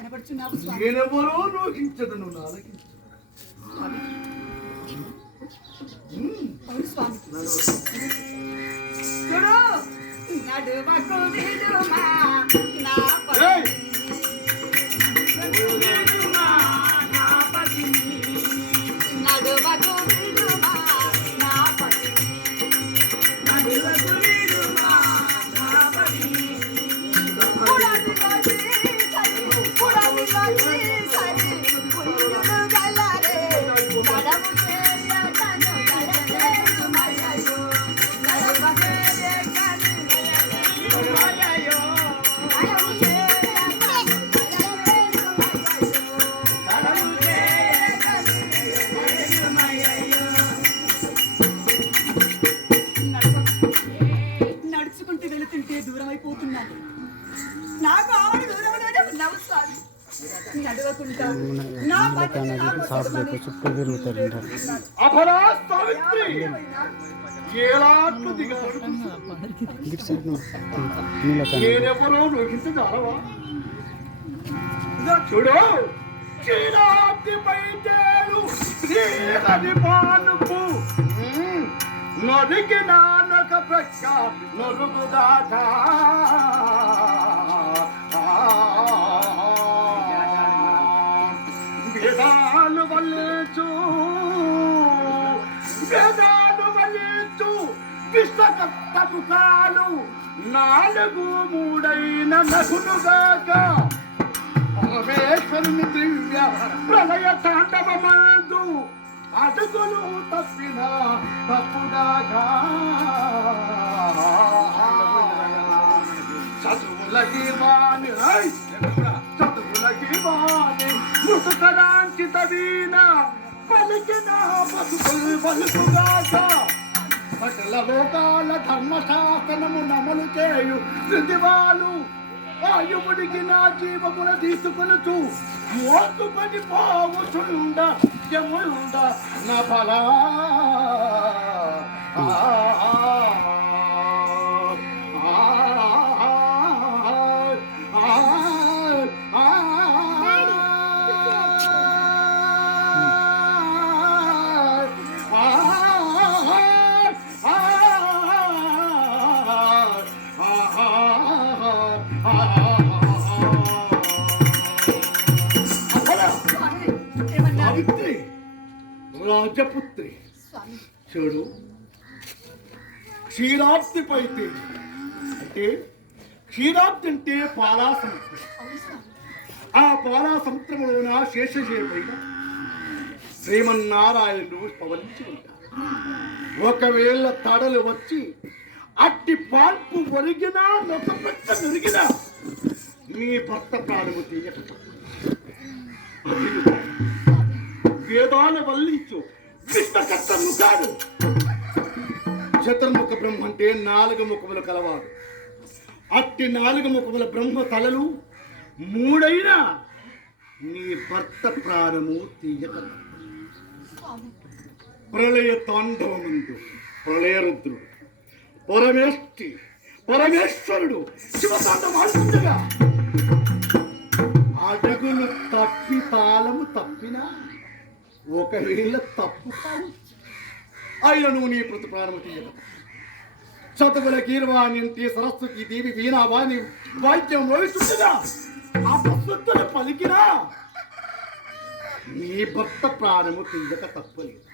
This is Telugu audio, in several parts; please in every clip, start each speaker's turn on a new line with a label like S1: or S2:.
S1: కనబడుచున్నావు స్వామి.
S2: నేనెవరో లోకించదను నాలకించు
S1: అవును స్వామి. చూడు. నడువకు విడుమా నా
S3: నీళ్ళ
S2: నేనెవరో లోకించగలవా చూడు! నదికి నానక ప్రక్క నొరుగుదాట విశ్వకర్త నాలుగు మూడైన నగులుగాక పరమేశ్వరుని దివ్య ప్రళయ తాండవమందు అడుగులు తప్పిన తప్పుగాగా చదువులకి వాణి చదువులకి వాణి ముసుకరాంకిత వీణ పలికిన బతుకులు పలుకుగాక సకల లోకాల ధర్మశాసనము నమలు చేయు. శృతివాలు ఆయువుడికి నా జీవమున తీసుకొనుచు మోసుకొని పోవుచుండ యముండ నా బలా రాజపుత్రి.
S1: స్వామి.
S2: చూడు. పైతే అంటే క్షీరాబ్ది అంటే పాలా సముద్రం ఆ పాలా సముద్రములోన శేషశేపైన శ్రీమన్నారాయణుడు పవలించి ఉంటారు ఒకవేళ తడలు వచ్చి అట్టి పాల్పు ఒరిగినా ఒక పెద్ద మెరిగినా నీ భర్త ప్రాణము తీయక వేదాల వల్లించు. విత్తకర్త కాదు. చతుర్ముఖ బ్రహ్మ అంటే నాలుగు ముఖములు కలవాడు. అట్టి నాలుగు ముఖముల బ్రహ్మ తలలు మూడైనా నీ భర్త ప్రాణము తీయక ప్రళయ తాండవముందు ప్రళయరుద్రుడు పరమేష్టి పరమేశ్వరుడు శివతాండం ఆడుతుండగా అడుగులు తప్పి తాళము తప్పినా ఒకవేళ తప్పు. కావచ్చు నీ ప్రతి ప్రాణము తీయక. చతువుల గీర్వాణి సరస్వతి దేవి వీణావాణి వాయిద్యం వహిస్తుందిగా ఆ ప్రస్తుతులు పలికినా నీ భర్త ప్రాణము తీయక తప్పలేదు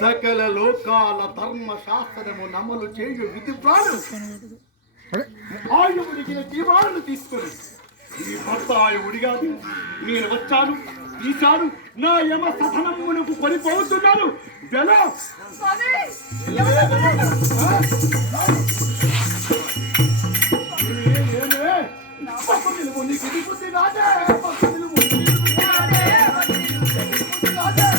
S2: సకల లోకాల ధర్మ శాస్త్రము నమలు చేయు విధి ప్రాణం. ఆయువుడిగిన జీవాలను తీసుకొని నీ భర్త ఆయువుడిగా నేను వచ్చాను. తీశాను నా యమ సథనమునకు కొనిపోతున్నాను వెలో
S1: స్వామి
S2: ఏమే పప్పు నిలువు నీకు ఇది బుద్ధి రాదే పప్పు నిలువు నీకు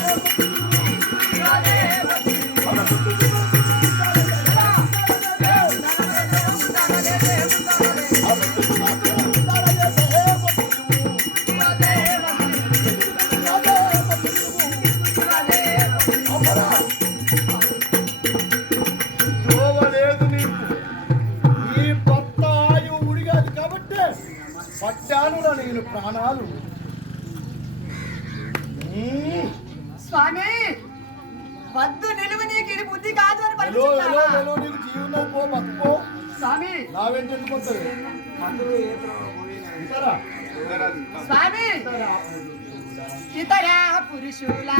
S2: నేను ప్రాణం ప్రాణాలు.
S1: స్వామి వద్దు నిలువు నీకు ఇది బుద్ధి కాదు అని పలుకుతున్నావా?
S2: హలో నీకు జీవనం పో బతుకో
S1: స్వామి
S2: నా వెంట ఎందుకు వస్తుంది ఉంటారా?
S1: స్వామి ఇతర పురుషుల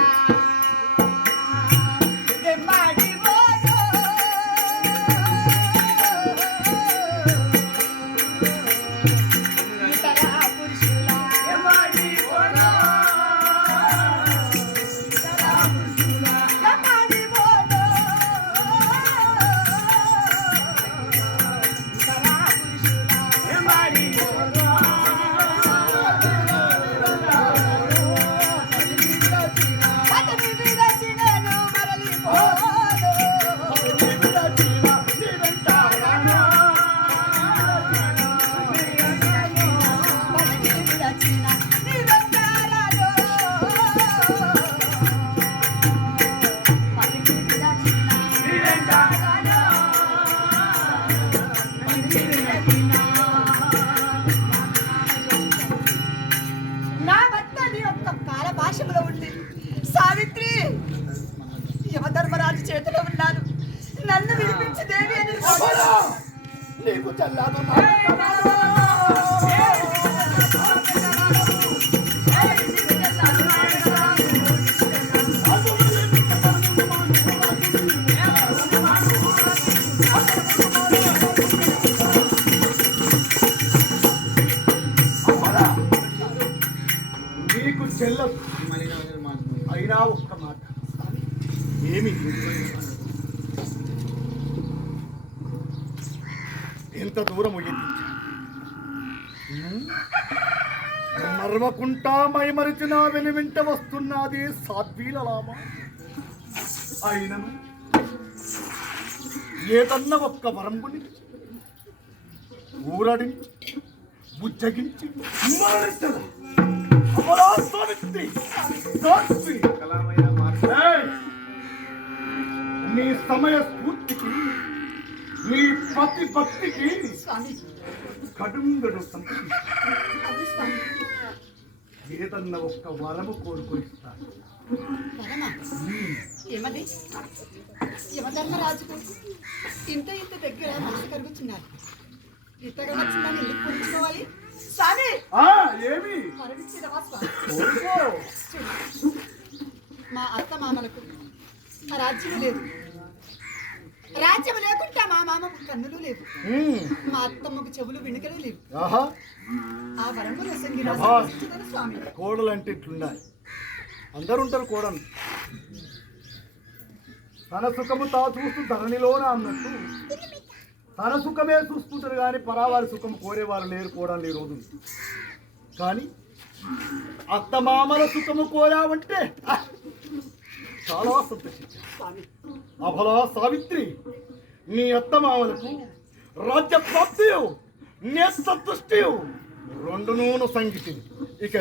S2: నీకు చల్లాదు నీకు చెల్లదు అయినా ఒక్క మాట. ఏమి? ఎంత దూరం ఎత్తించా మర్వకుంటా మైమరిచిన వెను వెంట వస్తున్నది సాధ్వీల లాభ అయిన ఏదన్న ఒక్క వరంబుని ఊరడిని బుజ్జగించి! నీ సమయ స్ఫూర్తికి నీ పతి భక్తికి
S1: స్వామి.
S2: ఏదన్న ఒక్క వరము కోరుకొనిస్తాను?
S1: ఏమది? యమధర్మరాజుకు ఇంత ఇంత దగ్గర కరుగుతున్నారు ఇంతగా వచ్చిందని స్వామి!
S2: ఆ ఏమి?
S1: స్వామి? మా అత్త మామలకు ఆ రాజ్యం లేదు. రాజ్యం లేకుంటే మా మామకు కన్నులు లేవు. మా అత్తమ్మకు చెవులు వెనుకలు లేవు. ఆ వరము రసంగి
S2: అబ్బా.
S1: రాసిన స్వామి.
S2: కోడలు అంటే ఇట్లుండాలి అందరు ఉంటారు కోడలు. తన సుఖము తా చూస్తూ ధరణిలోన అన్నట్టు. తన సుఖమే చూస్తుంటారు కానీ పరావారి సుఖం కోరేవారు లేరు కోడలు ఈ రోజు. కానీ అత్తమామల సుఖము కోరావంటే చాలా సంతోషించాను అభలా సావిత్రి నీ అత్తమామలకు రాజ్య ప్రాప్తియు నేస్తృష్టియు రెండు నూనె సంగీతి. ఇక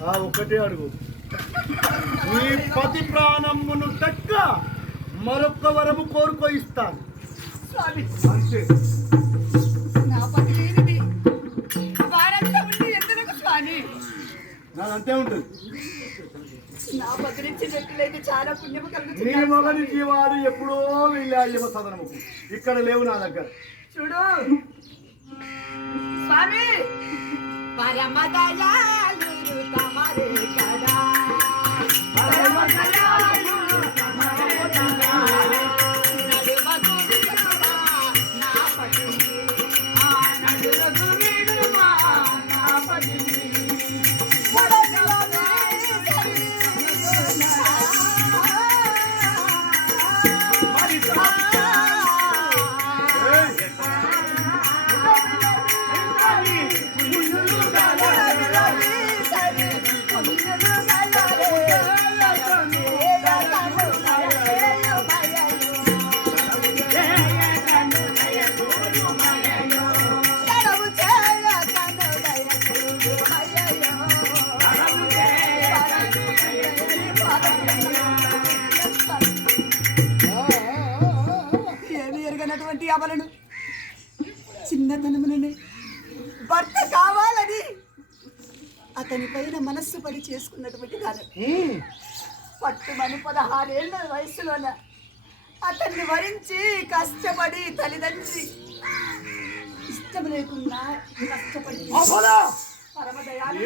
S1: నా
S2: ఒక్కటే అడుగు. నీ పతి ప్రాణమును తగ్గ మరొక్క వరము కోరుకో ఇస్తాను. అంతే. నాది అంతే ఉంటుంది.
S1: నా చాలా
S2: నీ మొగని జీవాడు ఎప్పుడో వెళ్ళాయేమో సదనముకు ఇక్కడ లేవు నా దగ్గర.
S1: చూడు. స్వామి. పరమదయాలు తమరే. ఏమి ఎరగనటువంటి అవలను చిన్నతనమున
S2: నేను భర్త కావాలని. అతని పైన మనస్సు పడి చేసుకున్నటువంటి
S1: ఉమ్.
S2: పట్టుమని పదహారేళ్ళ వయసులోన అతన్ని వరించి కష్టపడి తల్లిదండ్రి ఇష్టం లేకుండా కష్టపడి! పరమదయాలు